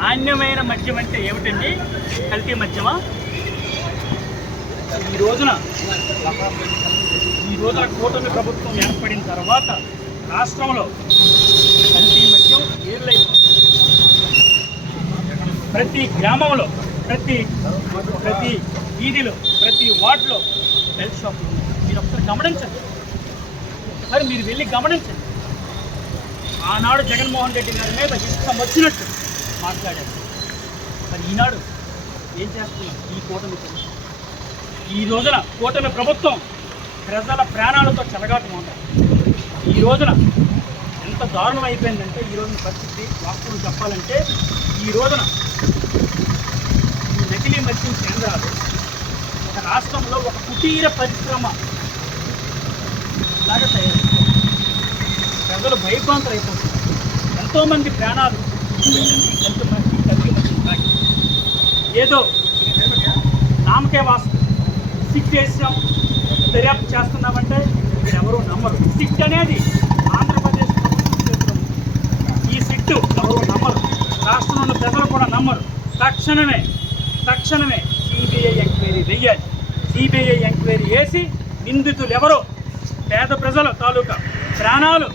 నాణ్యమైన మద్యం అంటే ఏమిటండి? కల్తీ మద్యమా? ఈ రోజున కూటమి ప్రభుత్వం ఏర్పడిన తర్వాత రాష్ట్రంలో కల్తీ మద్యం ఏర్లైంది. ప్రతి గ్రామంలో, ప్రతి వీధిలో, ప్రతి వార్డులో బెల్ట్ షాపులు ఉన్నాయి. మీరు ఒకసారి గమనించండి. మరి మీరు వెళ్ళి గమనించండి. ఆనాడు జగన్మోహన్ రెడ్డి గారి మీద ఇష్టం వచ్చినట్టు మాట్లాడారు. మరి ఈనాడు ఏం చేస్తున్నారు? ఈ కూటమి ఈ రోజున కూటమి ప్రభుత్వం ప్రజల ప్రాణాలతో చెలగాటమవుతారు. ఈ రోజున ఎంత దారుణం అయిపోయిందంటే ఈ రోజున పరిస్థితి వాస్తవం చెప్పాలంటే ఈ రోజున ఈ నకిలీ మద్యం కేంద్రాలు ఒక రాష్ట్రంలో ఒక కుటీర పరిశ్రమ లాగా తయారైంది. ప్రజలు భయభ్రాంతులు అయిపోతున్నారు. ఎంతోమంది ప్రాణాలు ఏదో నామకే వాస్తు సిట్ చేసాం, దర్యాప్తు చేస్తున్నామంటే మీరు ఎవరూ నమ్మరు. సిట్ అనేది ఆంధ్రప్రదేశ్ ప్రభుత్వం చేస్తాం. ఈ సిట్టు ఎవరూ నమ్మరు. రాష్ట్రంలో ప్రజలు కూడా నమ్మరు. తక్షణమే సిబిఐ ఎంక్వైరీ వెయ్యాలి. సిబిఐ ఎంక్వైరీ వేసి నిందితులు ఎవరో పేద ప్రజల తాలూకా ప్రాణాలు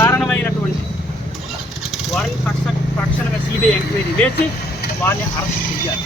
కారణమైనటువంటి వారిని తక్షణమే సిబిఐ ఎంక్వైరీ వేసి వారిని అరెస్ట్ చేయాలి.